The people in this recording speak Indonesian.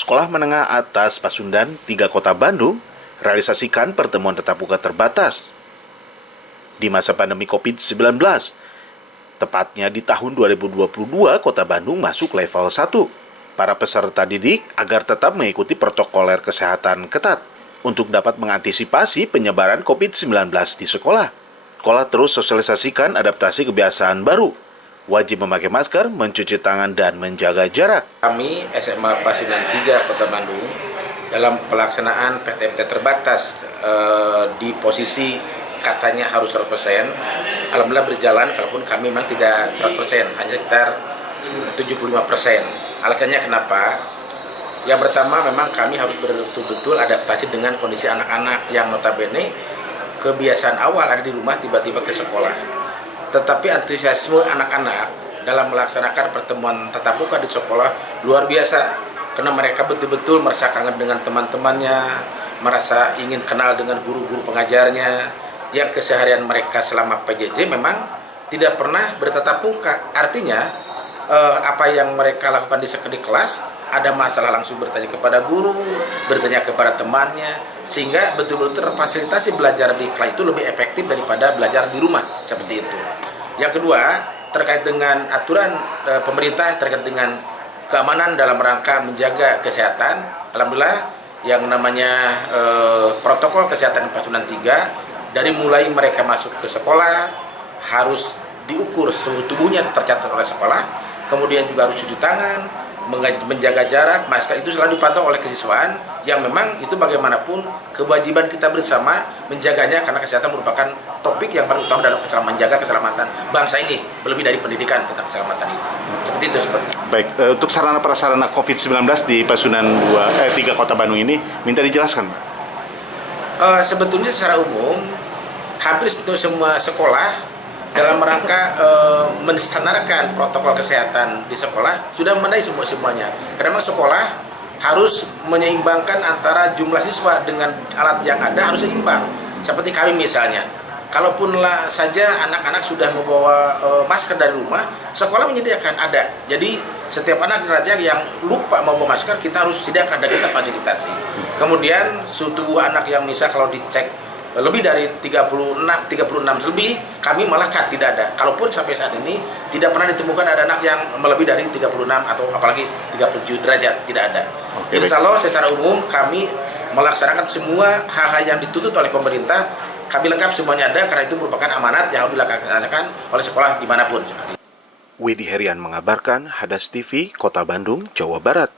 Sekolah Menengah Atas Pasundan 3 Kota Bandung realisasikan pertemuan tatap muka terbatas di masa pandemi COVID-19. Tepatnya di tahun 2022, Kota Bandung masuk level 1. Para peserta didik agar tetap mengikuti protokoler kesehatan ketat untuk dapat mengantisipasi penyebaran COVID-19 di sekolah. Sekolah terus sosialisasikan adaptasi kebiasaan baru, wajib memakai masker, mencuci tangan, dan menjaga jarak. Kami SMA Pasundan 3 Kota Bandung dalam pelaksanaan PTMT terbatas di posisi katanya harus 100%. Alhamdulillah berjalan, kalaupun kami memang tidak 100%, hanya sekitar 75%. Alasannya kenapa? Yang pertama memang kami harus betul-betul adaptasi dengan kondisi anak-anak yang notabene kebiasaan awal ada di rumah tiba-tiba ke sekolah. Tetapi antusiasme anak-anak dalam melaksanakan pertemuan tatap muka di sekolah luar biasa. Karena mereka betul-betul merasa kangen dengan teman-temannya, merasa ingin kenal dengan guru-guru pengajarnya, yang keseharian mereka selama PJJ memang tidak pernah bertatap muka. Artinya, apa yang mereka lakukan di kelas, ada masalah langsung bertanya kepada guru, bertanya kepada temannya, sehingga betul-betul terfasilitasi belajar di kelas itu lebih efektif daripada belajar di rumah, seperti itu. Yang kedua, terkait dengan aturan pemerintah terkait dengan keamanan dalam rangka menjaga kesehatan. Alhamdulillah yang namanya protokol kesehatan Pasundan 3, dari mulai mereka masuk ke sekolah harus diukur suhu tubuhnya tercatat oleh sekolah, kemudian juga harus cuci tangan, menjaga jarak, masker itu selalu dipantau oleh kesiswaan, yang memang itu bagaimanapun kewajiban kita bersama menjaganya, karena kesehatan merupakan topik yang paling utama dalam menjaga keselamatan bangsa ini, lebih dari pendidikan tentang keselamatan itu. Seperti itu. Baik, untuk sarana prasarana COVID-19 di Pasundan 3 Kota Bandung ini minta dijelaskan. Sebetulnya secara umum hampir semua sekolah dalam rangka menstandarkan protokol kesehatan di sekolah sudah memenuhi semuanya. Karena memang sekolah harus menyeimbangkan antara jumlah siswa dengan alat yang ada harus seimbang. Seperti kami misalnya, kalaupun saja anak-anak sudah membawa masker dari rumah, sekolah menyediakan ada. Jadi setiap anak saja yang lupa membawa masker kita harus sediakan dan kita fasilitasi. Kemudian suhu tubuh anak yang misal kalau dicek lebih dari 36 lebih, kami malah tidak ada. Kalaupun sampai saat ini tidak pernah ditemukan ada anak yang melebihi dari 36 atau apalagi 37 derajat, tidak ada. Insya Allah secara umum kami melaksanakan semua hal-hal yang dituntut oleh pemerintah, kami lengkap semuanya ada, karena itu merupakan amanat yang harus dilaksanakan oleh sekolah dimanapun. Widi Herian mengabarkan, Hadas TV, Kota Bandung, Jawa Barat.